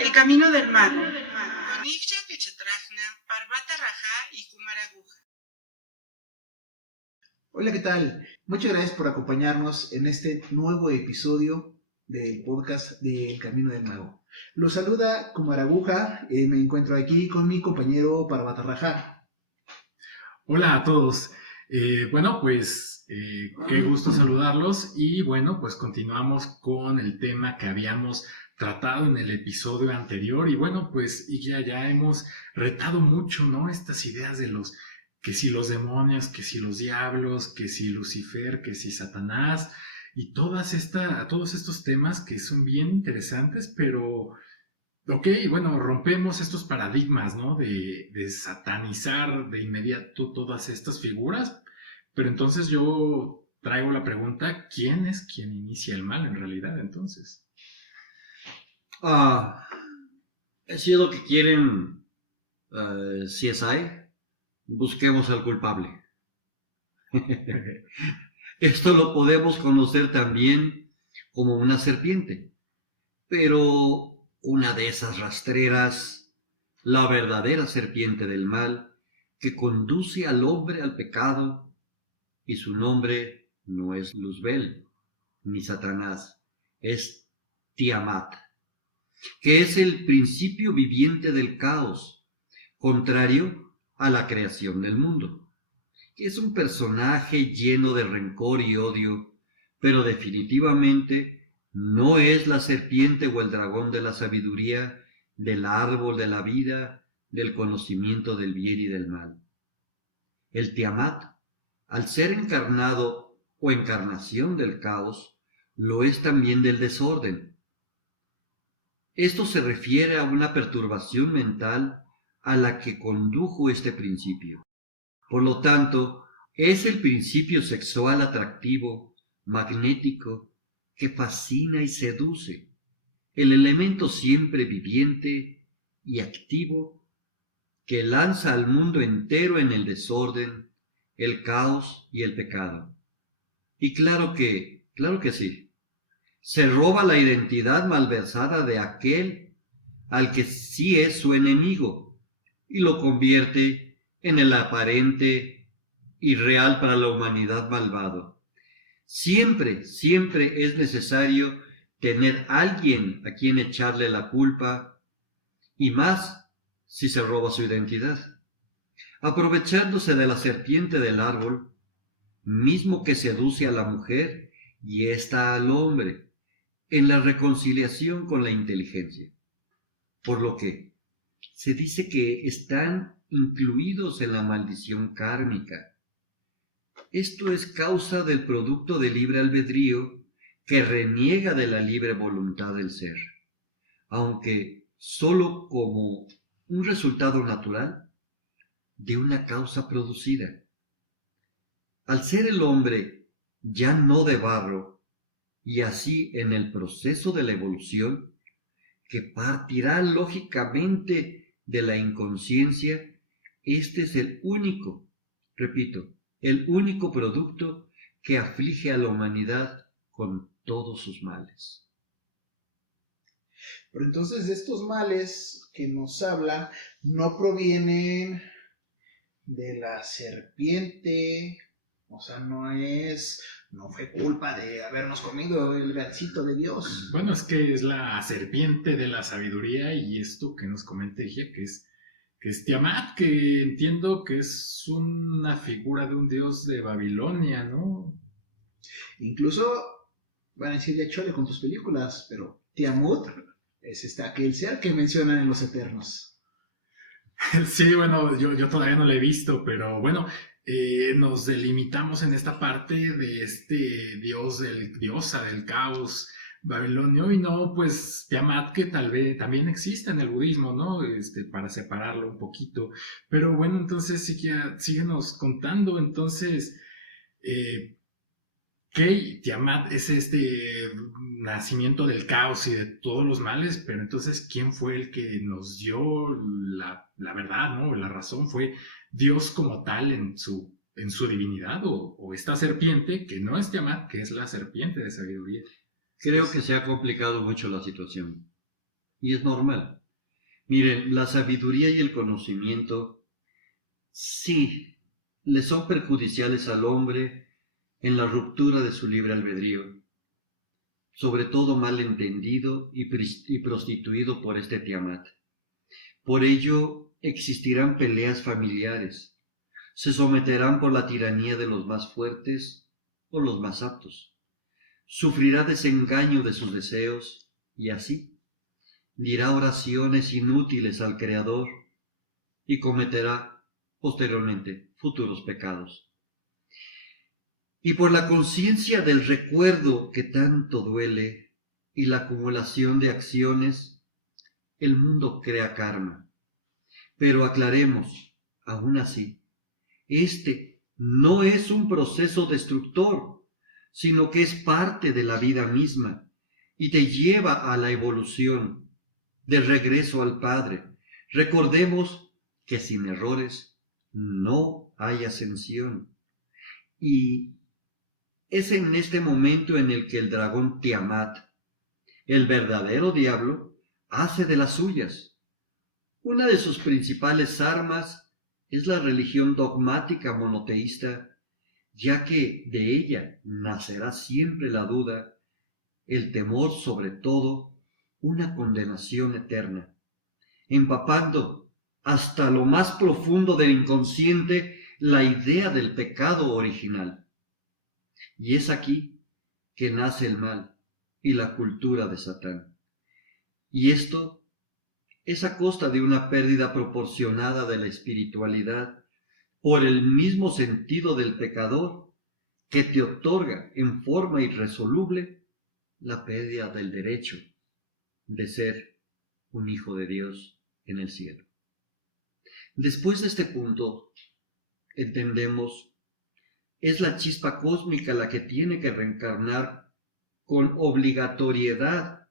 El camino del mago. Con Ixchel Quechetrajna, Parvata Raja y Kumaraguja. Hola, ¿qué tal? Muchas gracias por acompañarnos en este nuevo episodio del podcast del Camino del Mago. Los saluda Kumaraguja, me encuentro aquí con mi compañero Parvata Raja. Hola a todos. Qué gusto saludarlos y bueno, pues continuamos con el tema que habíamos tratado en el episodio anterior y bueno, pues y ya hemos retado mucho, ¿no? Estas ideas de que si los demonios, que si los diablos, que si Lucifer, que si Satanás y todos estos temas que son bien interesantes, pero ok, bueno, rompemos estos paradigmas, ¿no? De satanizar de inmediato todas estas figuras, pero entonces yo traigo la pregunta, ¿quién es quien inicia el mal en realidad entonces? Si es lo que quieren CSI, busquemos al culpable. Esto lo podemos conocer también como una serpiente, pero una de esas rastreras, la verdadera serpiente del mal, que conduce al hombre al pecado, y su nombre no es Luzbel ni Satanás, es Tiamat, que es el principio viviente del caos, contrario a la creación del mundo, que es un personaje lleno de rencor y odio, pero definitivamente no es la serpiente o el dragón de la sabiduría, del árbol de la vida, del conocimiento del bien y del mal. El Tiamat, al ser encarnado o encarnación del caos, lo es también del desorden. Esto se refiere a una perturbación mental a la que condujo este principio. Por lo tanto, es el principio sexual atractivo, magnético, que fascina y seduce, el elemento siempre viviente y activo que lanza al mundo entero en el desorden, el caos y el pecado. Y claro que sí, se roba la identidad malversada de aquel al que sí es su enemigo y lo convierte en el aparente y real para la humanidad malvado. Siempre es necesario tener alguien a quien echarle la culpa, y más si se roba su identidad. Aprovechándose de la serpiente del árbol, mismo que seduce a la mujer y ésta al hombre, en la reconciliación con la inteligencia. Por lo que se dice que están incluidos en la maldición kármica. Esto es causa del producto de libre albedrío que reniega de la libre voluntad del ser, aunque sólo como un resultado natural de una causa producida. Al ser el hombre ya no de barro, y así en el proceso de la evolución, que partirá lógicamente de la inconsciencia, este es el único producto que aflige a la humanidad con todos sus males. Pero entonces estos males que nos habla no provienen de la serpiente, o sea, no fue culpa de habernos comido el gancito de Dios. Bueno, es que es la serpiente de la sabiduría y esto que nos comenta Ige, que es Tiamat, que entiendo que es una figura de un dios de Babilonia, ¿no? Incluso van a decir, ya chole con tus películas, pero Tiamut es aquel ser que mencionan en los Eternos. Sí, bueno, yo todavía no lo he visto, pero bueno, nos delimitamos en esta parte de este diosa del caos babilonio y no, pues Tiamat que tal vez también existe en el budismo, ¿no? Para separarlo un poquito. Pero bueno, entonces síguenos contando, entonces, ¿qué? Tiamat es este nacimiento del caos y de todos los males, pero entonces, ¿quién fue el que nos dio la verdad, ¿no? La razón fue Dios como tal en su divinidad o esta serpiente que no es Tiamat, que es la serpiente de sabiduría. Creo que se ha complicado mucho la situación. y es normal. Miren, la sabiduría y el conocimiento sí le son perjudiciales al hombre en la ruptura de su libre albedrío, sobre todo mal entendido y prostituido por este Tiamat. Por ello existirán peleas familiares, se someterán por la tiranía de los más fuertes o los más aptos, sufrirá desengaño de sus deseos y así dirá oraciones inútiles al Creador y cometerá posteriormente futuros pecados. Y por la conciencia del recuerdo que tanto duele y la acumulación de acciones, el mundo crea karma. Pero aclaremos, aún así, este no es un proceso destructor, sino que es parte de la vida misma y te lleva a la evolución, de regreso al Padre. Recordemos que sin errores no hay ascensión. Y es en este momento en el que el dragón Tiamat, el verdadero diablo, hace de las suyas. Una de sus principales armas es la religión dogmática monoteísta, ya que de ella nacerá siempre la duda, el temor sobre todo, una condenación eterna, empapando hasta lo más profundo del inconsciente la idea del pecado original. Y es aquí que nace el mal y la cultura de Satán. Y esto es a costa de una pérdida proporcionada de la espiritualidad por el mismo sentido del pecador que te otorga en forma irresoluble la pérdida del derecho de ser un hijo de Dios en el cielo. Después de este punto, entendemos, es la chispa cósmica la que tiene que reencarnar con obligatoriedad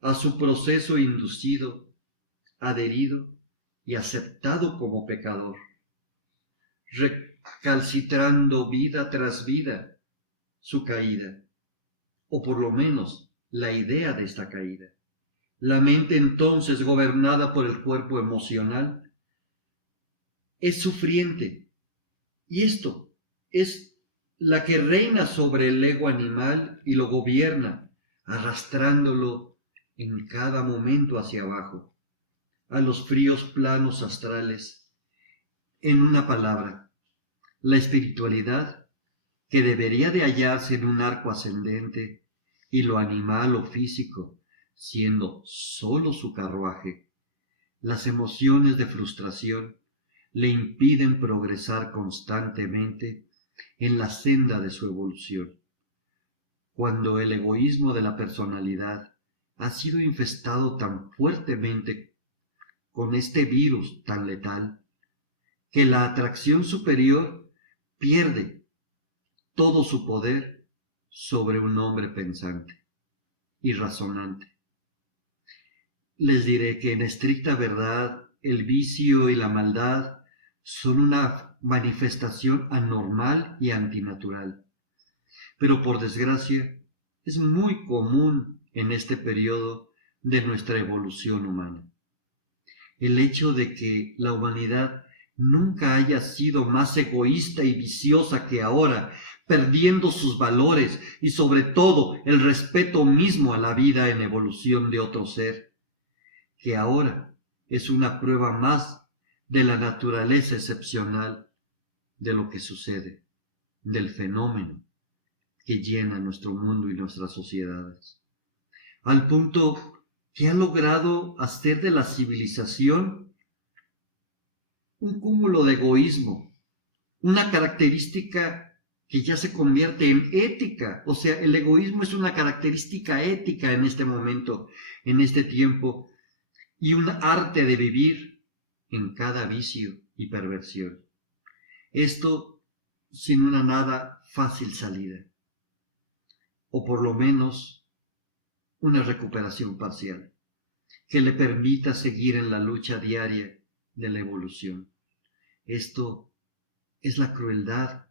a su proceso inducido, adherido y aceptado como pecador, recalcitrando vida tras vida su caída, o por lo menos la idea de esta caída. La mente entonces, gobernada por el cuerpo emocional, es sufriente, y esto es la que reina sobre el ego animal y lo gobierna, arrastrándolo en cada momento hacia abajo, a los fríos planos astrales. En una palabra, la espiritualidad, que debería de hallarse en un arco ascendente, y lo animal o físico, siendo sólo su carruaje, las emociones de frustración le impiden progresar constantemente en la senda de su evolución. Cuando el egoísmo de la personalidad ha sido infestado tan fuertemente con este virus tan letal, que la atracción superior pierde todo su poder sobre un hombre pensante y razonante. Les diré que en estricta verdad el vicio y la maldad son una manifestación anormal y antinatural, pero por desgracia es muy común en este periodo de nuestra evolución humana. El hecho de que la humanidad nunca haya sido más egoísta y viciosa que ahora, perdiendo sus valores y sobre todo el respeto mismo a la vida en evolución de otro ser, que ahora es una prueba más de la naturaleza excepcional de lo que sucede, del fenómeno que llena nuestro mundo y nuestras sociedades, al punto que ha logrado hacer de la civilización un cúmulo de egoísmo, una característica que ya se convierte en ética. O sea, el egoísmo es una característica ética en este momento, en este tiempo, y un arte de vivir en cada vicio y perversión. Esto sin una nada fácil salida, o por lo menos una recuperación parcial, que le permita seguir en la lucha diaria de la evolución. Esto es la crueldad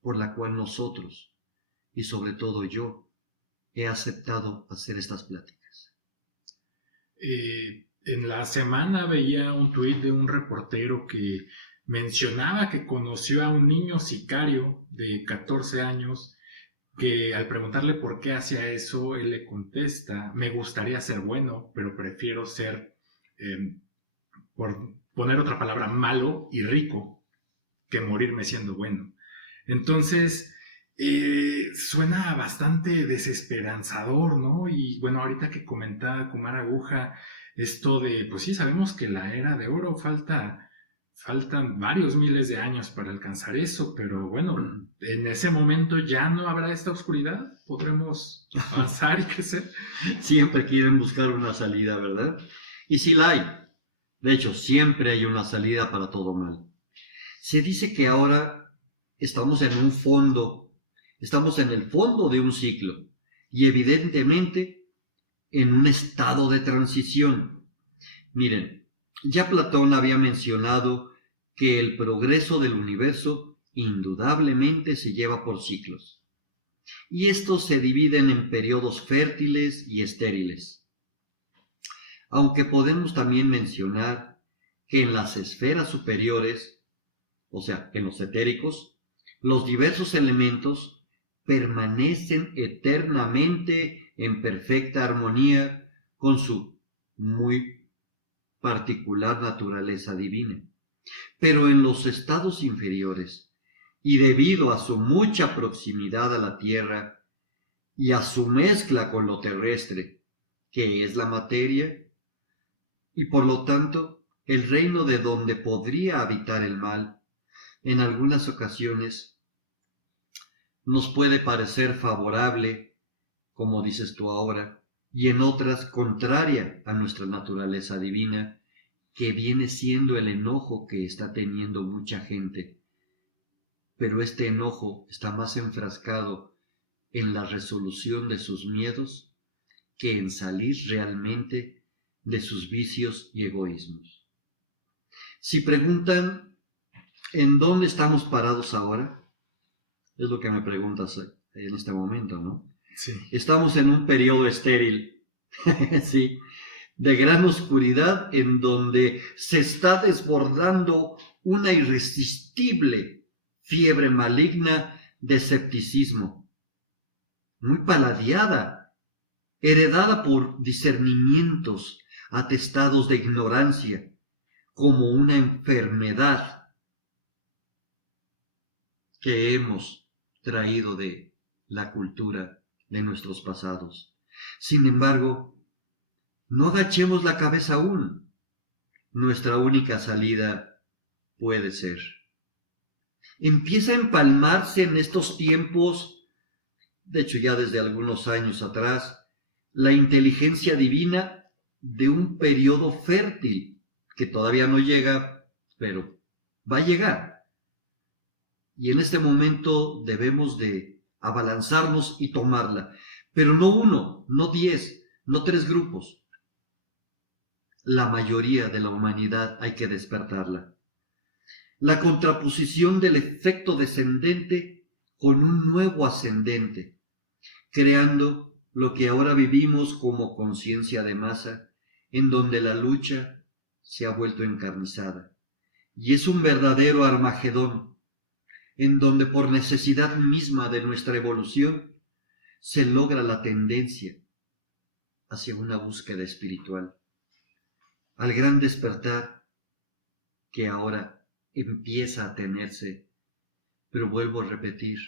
por la cual nosotros, y sobre todo yo, he aceptado hacer estas pláticas. En la semana veía un tuit de un reportero que mencionaba que conoció a un niño sicario de 14 años que al preguntarle por qué hacía eso, él le contesta, me gustaría ser bueno, pero prefiero ser, por poner otra palabra, malo y rico que morirme siendo bueno. Entonces, suena bastante desesperanzador, ¿no? Y bueno, ahorita que comentaba Kumar Aguja esto de, pues sí, sabemos que la era de oro faltan varios miles de años para alcanzar eso, pero bueno, en ese momento ya no habrá esta oscuridad, podremos avanzar y crecer. Siempre quieren buscar una salida, ¿verdad? Y sí la hay. De hecho, siempre hay una salida para todo mal. Se dice que ahora estamos en el fondo de un ciclo y evidentemente en un estado de transición. Miren, ya Platón había mencionado que el progreso del universo indudablemente se lleva por ciclos, y estos se dividen en periodos fértiles y estériles. Aunque podemos también mencionar que en las esferas superiores, o sea, en los etéricos, los diversos elementos permanecen eternamente en perfecta armonía con su muy particular naturaleza divina. Pero en los estados inferiores, y debido a su mucha proximidad a la tierra y a su mezcla con lo terrestre, que es la materia, y por lo tanto el reino de donde podría habitar el mal, en algunas ocasiones nos puede parecer favorable, como dices tú ahora, y en otras contraria a nuestra naturaleza divina, que viene siendo el enojo que está teniendo mucha gente. Pero este enojo está más enfrascado en la resolución de sus miedos que en salir realmente de sus vicios y egoísmos. Si preguntan ¿en dónde estamos parados ahora? Es lo que me preguntas en este momento, ¿no? Sí. Estamos en un periodo estéril, sí, de gran oscuridad en donde se está desbordando una irresistible fiebre maligna de escepticismo, muy paladeada, heredada por discernimientos atestados de ignorancia, como una enfermedad que hemos traído de la cultura de nuestros pasados. Sin embargo, no agachemos la cabeza aún. Nuestra única salida puede ser. Empieza a empalmarse en estos tiempos, de hecho ya desde algunos años atrás, la inteligencia divina de un periodo fértil que todavía no llega, pero va a llegar. Y en este momento debemos de abalanzarnos y tomarla. Pero no uno, no 10, no 3 grupos. La mayoría de la humanidad hay que despertarla. La contraposición del efecto descendente con un nuevo ascendente, creando lo que ahora vivimos como conciencia de masa, en donde la lucha se ha vuelto encarnizada. Y es un verdadero Armagedón, en donde por necesidad misma de nuestra evolución se logra la tendencia hacia una búsqueda espiritual, al gran despertar que ahora empieza a tenerse, pero vuelvo a repetir,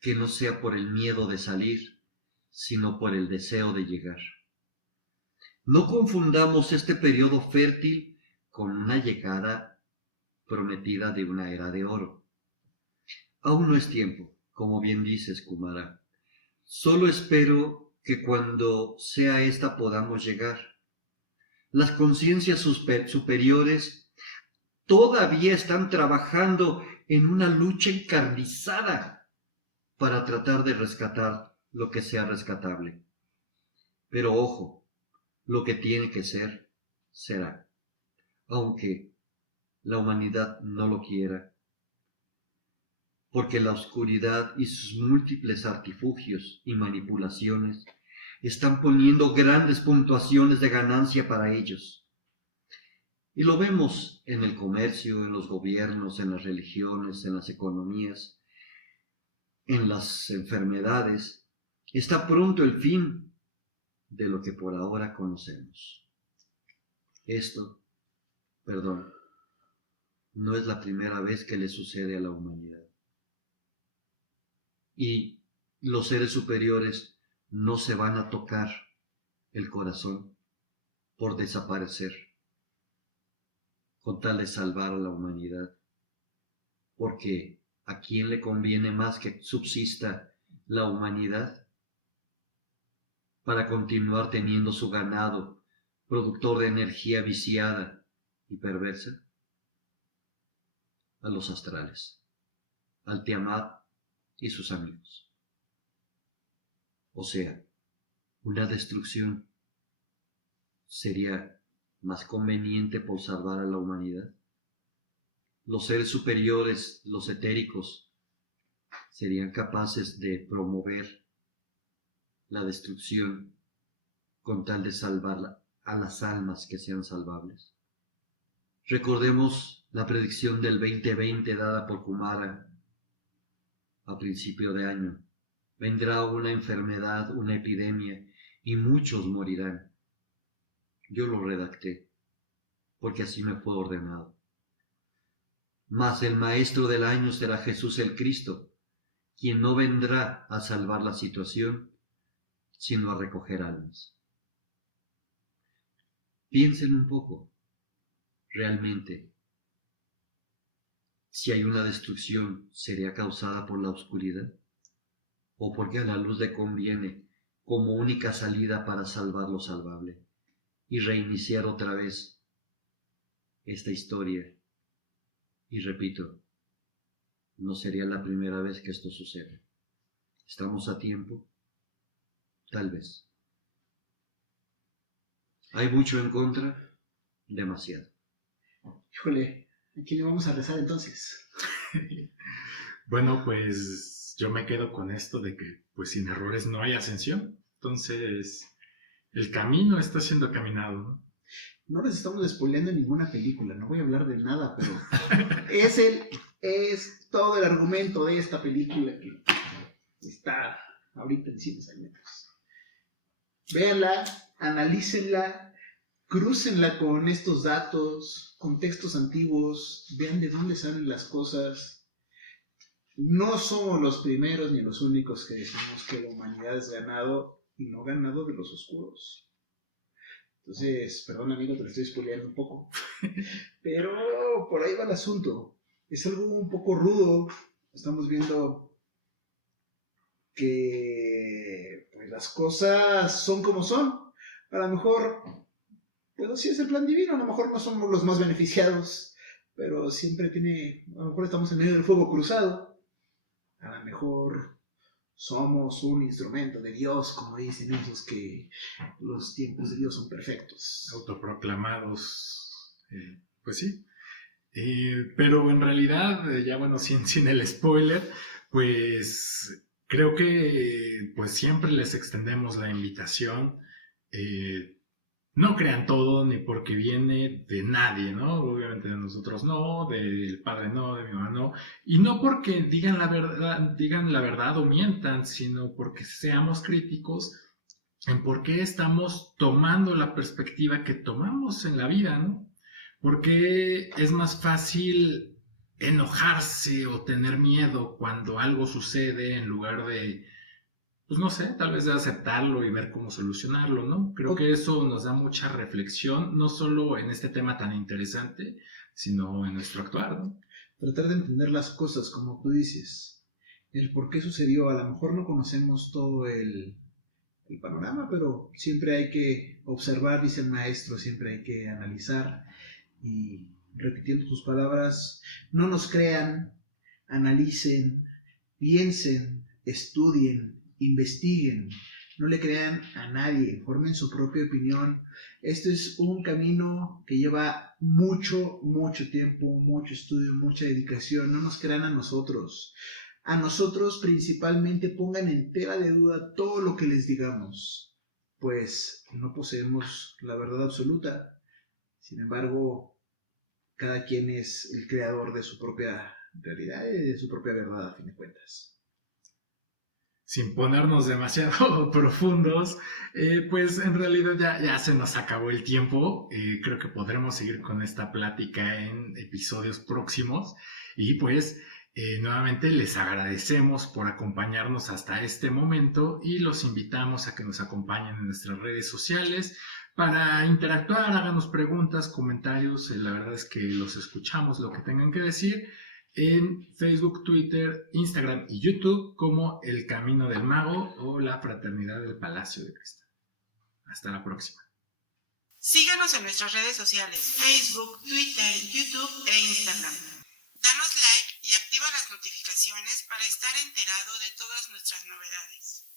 que no sea por el miedo de salir, sino por el deseo de llegar. No confundamos este periodo fértil con una llegada prometida de una era de oro. Aún no es tiempo, como bien dices, Kumara. Solo espero que cuando sea esta podamos llegar. Las conciencias superiores todavía están trabajando en una lucha encarnizada para tratar de rescatar lo que sea rescatable. Pero ojo, lo que tiene que ser, será. Aunque la humanidad no lo quiera, porque la oscuridad y sus múltiples artilugios y manipulaciones están poniendo grandes puntuaciones de ganancia para ellos. Y lo vemos en el comercio, en los gobiernos, en las religiones, en las economías, en las enfermedades. Está pronto el fin de lo que por ahora conocemos. Esto, no es la primera vez que le sucede a la humanidad. Y los seres superiores no se van a tocar el corazón por desaparecer, con tal de salvar a la humanidad, porque ¿a quién le conviene más que subsista la humanidad para continuar teniendo su ganado, productor de energía viciada y perversa? A los astrales, al Tiamat y sus amigos. O sea, una destrucción sería más conveniente por salvar a la humanidad. Los seres superiores, los etéricos, serían capaces de promover la destrucción con tal de salvar a las almas que sean salvables. Recordemos la predicción del 2020 dada por Kumara a principio de año. Vendrá una enfermedad, una epidemia, y muchos morirán. Yo lo redacté, porque así me fue ordenado. Mas el maestro del año será Jesús el Cristo, quien no vendrá a salvar la situación, sino a recoger almas. Piensen un poco, realmente, si hay una destrucción, ¿sería causada por la oscuridad? ¿O porque a la luz le conviene como única salida para salvar lo salvable y reiniciar otra vez esta historia? Y repito, no sería la primera vez que esto sucede. ¿Estamos a tiempo? Tal vez. ¿Hay mucho en contra? Demasiado. Híjole, ¿a quién le vamos a rezar entonces? Bueno, pues yo me quedo con esto de que pues sin errores no hay ascensión. Entonces, el camino está siendo caminado, ¿no? No les estamos spoileando ninguna película, no voy a hablar de nada, pero es todo el argumento de esta película que está ahorita en cines al menos. Véanla, analícenla, crúcenla con estos datos, con textos antiguos, vean de dónde salen las cosas. No somos los primeros ni los únicos que decimos que la humanidad es ganado y no ganado de los oscuros. Entonces, perdón amigo, te lo estoy spoileando un poco, pero por ahí va el asunto. Es algo un poco rudo. Estamos viendo que pues, las cosas son como son. A lo mejor, pues sí es el plan divino, a lo mejor no somos los más beneficiados, pero siempre a lo mejor estamos en medio del fuego cruzado. A lo mejor somos un instrumento de Dios, como dicen esos que los tiempos de Dios son perfectos. Autoproclamados, pues sí. Pero en realidad, ya bueno, sin el spoiler, pues creo que pues siempre les extendemos la invitación. No crean todo ni porque viene de nadie, ¿no? Obviamente de nosotros no, del padre no, de mi mamá no. Y no porque digan la verdad o mientan, sino porque seamos críticos en por qué estamos tomando la perspectiva que tomamos en la vida, ¿no? Porque es más fácil enojarse o tener miedo cuando algo sucede en lugar de, pues no sé, tal vez de aceptarlo y ver cómo solucionarlo, ¿no? Creo que eso nos da mucha reflexión, no solo en este tema tan interesante, sino en nuestro actuar, ¿no? Tratar de entender las cosas, como tú dices. El por qué sucedió, a lo mejor no conocemos todo el panorama, pero siempre hay que observar, dice el maestro, siempre hay que analizar. Y repitiendo tus palabras, no nos crean, analicen, piensen, estudien, investiguen, no le crean a nadie, formen su propia opinión. Este es un camino que lleva mucho tiempo, mucho estudio, mucha dedicación. No nos crean a nosotros. A nosotros principalmente pongan en tela de duda todo lo que les digamos. pues no poseemos la verdad absoluta. Sin embargo, cada quien es el creador de su propia realidad y de su propia verdad, a fin de cuentas. Sin ponernos demasiado profundos, pues en realidad ya se nos acabó el tiempo. Creo que podremos seguir con esta plática en episodios próximos. Y pues nuevamente les agradecemos por acompañarnos hasta este momento y los invitamos a que nos acompañen en nuestras redes sociales para interactuar, háganos preguntas, comentarios. La verdad es que los escuchamos, lo que tengan que decir, en Facebook, Twitter, Instagram y YouTube como El Camino del Mago o la Fraternidad del Palacio de Cristal. Hasta la próxima. Síganos en nuestras redes sociales, Facebook, Twitter, YouTube e Instagram. Danos like y activa las notificaciones para estar enterado de todas nuestras novedades.